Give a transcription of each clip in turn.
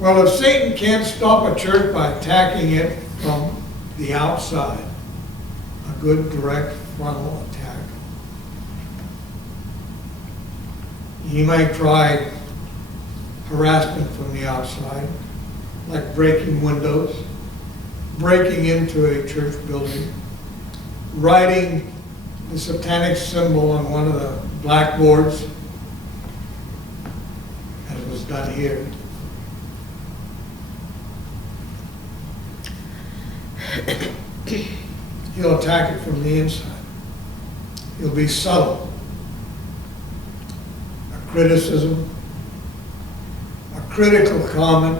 Well, if Satan can't stop a church by attacking it from the outside, a good direct frontal attack, he might try harassment from the outside, like breaking windows, breaking into a church building, writing the satanic symbol on one of the blackboards, as was done here. He'll attack it from the inside. He'll be subtle. A criticism, a critical comment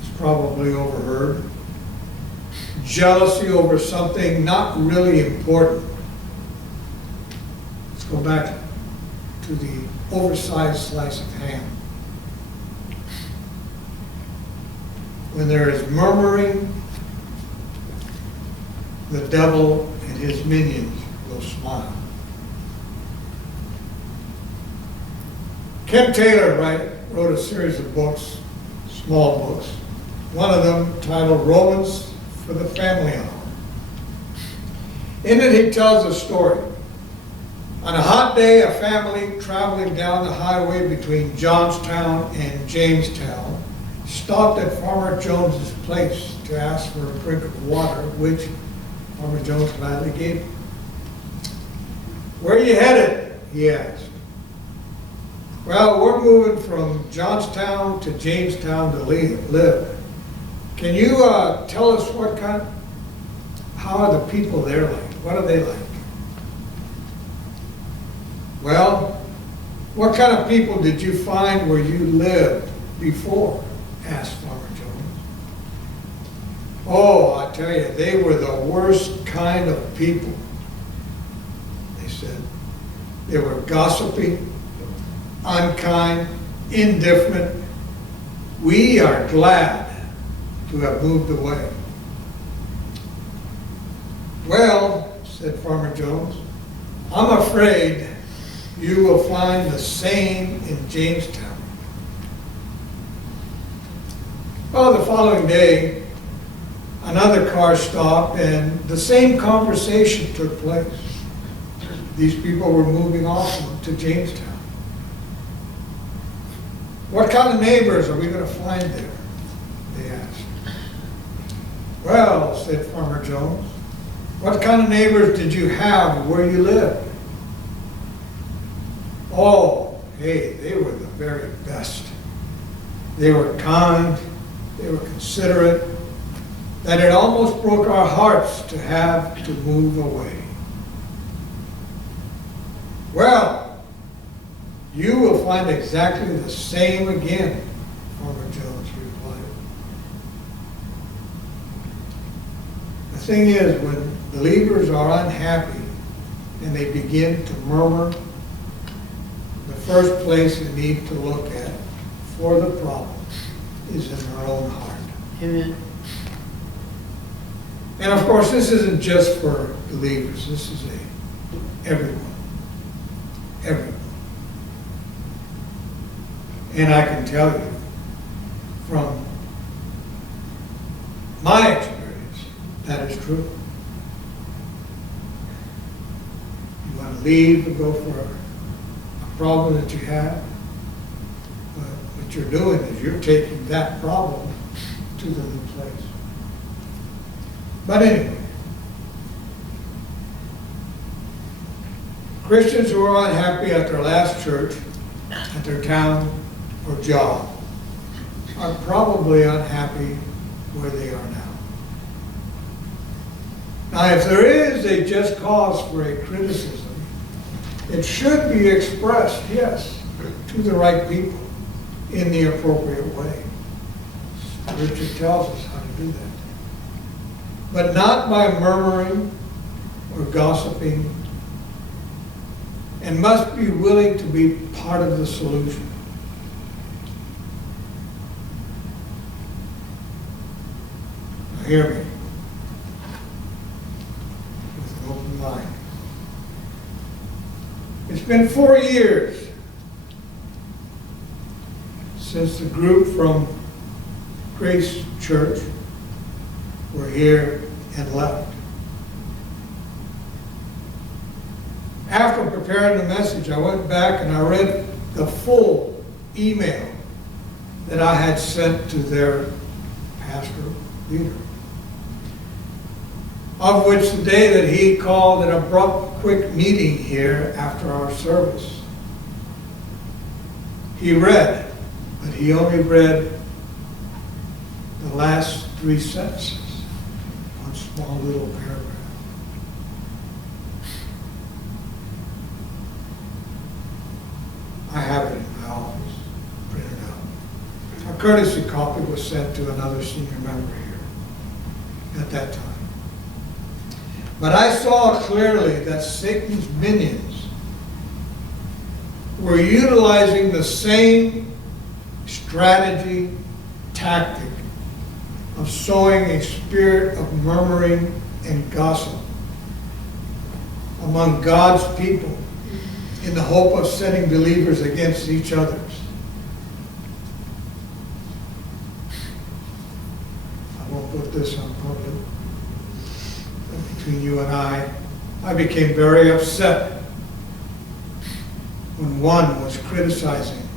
is probably overheard. Jealousy over something not really important. Let's go back to the oversized slice of ham. When there is murmuring, the devil and his minions will smile. Ken Taylor wrote a series of books, small books. One of them titled Romans for the Family Hour. In it he tells a story. On a hot day, a family traveling down the highway between Johnstown and Jamestown stopped at Farmer Jones's place to ask for a drink of water, which Farmer Jones gladly gave him. "Where are you headed?" he asked. "Well, we're moving from Johnstown to Jamestown to live. Can you tell us how are the people there like? What are they like?" "Well, what kind of people did you find where you lived before?" asked Farmer Jones. "Oh, I tell you, they were the worst kind of people," they said. "They were gossipy, unkind, indifferent. We are glad to have moved away." "Well," said Farmer Jones, "I'm afraid you will find the same in Jamestown." Well, the following day, another car stopped and the same conversation took place. These people were moving off to Jamestown. "What kind of neighbors are we going to find there?" they asked. "Well," said Farmer Jones, "what kind of neighbors did you have where you lived?" "Oh, hey, they were the very best. They were kind, they were considerate, that it almost broke our hearts to have to move away." "Well, you will find exactly the same again," Farmer Jones replied. The thing is, when believers are unhappy and they begin to murmur, the first place they need to look at for the problem is in their own heart. Amen. And of course, this isn't just for believers. This is everyone. Everyone. And I can tell you from my experience, that is true. You want to leave and go for a problem that you have, but what you're doing is you're taking that problem to the new place. But anyway, Christians who are unhappy at their last church, at their town or job, are probably unhappy where they are now. Now, if there is a just cause for a criticism, it should be expressed, yes, to the right people in the appropriate way. Scripture tells us how to do that. But not by murmuring or gossiping, and must be willing to be part of the solution. Now hear me with an open mind. It's been 4 years since the group from Grace Church were here and left. After preparing the message, I went back and I read the full email that I had sent to their pastor leader, of which the day that he called an abrupt, quick meeting here after our service. He read, but he only read the last 3 sentences, one small little paragraph. I have it in my office, printed out. A courtesy copy was sent to another senior member here at that time. But I saw clearly that Satan's minions were utilizing the same strategy, tactic of sowing a spirit of murmuring and gossip among God's people in the hope of setting believers against each other. I won't put this on public. But between you and I became very upset when one was criticizing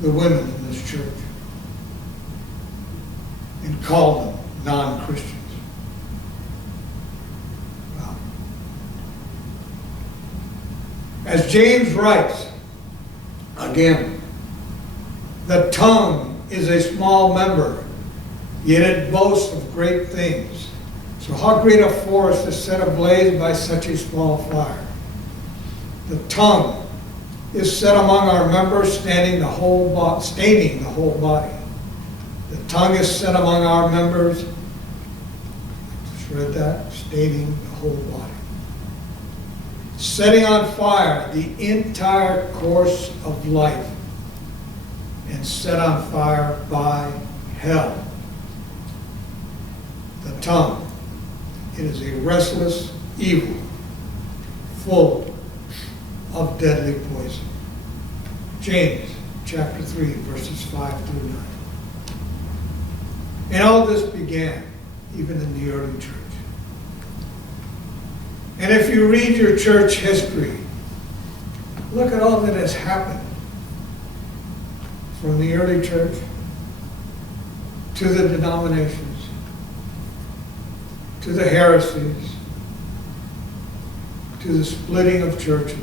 the women in this church and called them non-Christians. Well, as James writes, again, the tongue is a small member, yet it boasts of great things. So how great a forest is set ablaze by such a small fire. The tongue is set among our members, staining the whole body. The tongue is set among our members, just read that, staining the whole body. Setting on fire the entire course of life, and set on fire by hell. The tongue, it is a restless evil, full of deadly poison. James chapter 3, verses 5 through 9. And all this began even in the early church. And if you read your church history, look at all that has happened from the early church to the denominations, to the heresies, to the splitting of churches,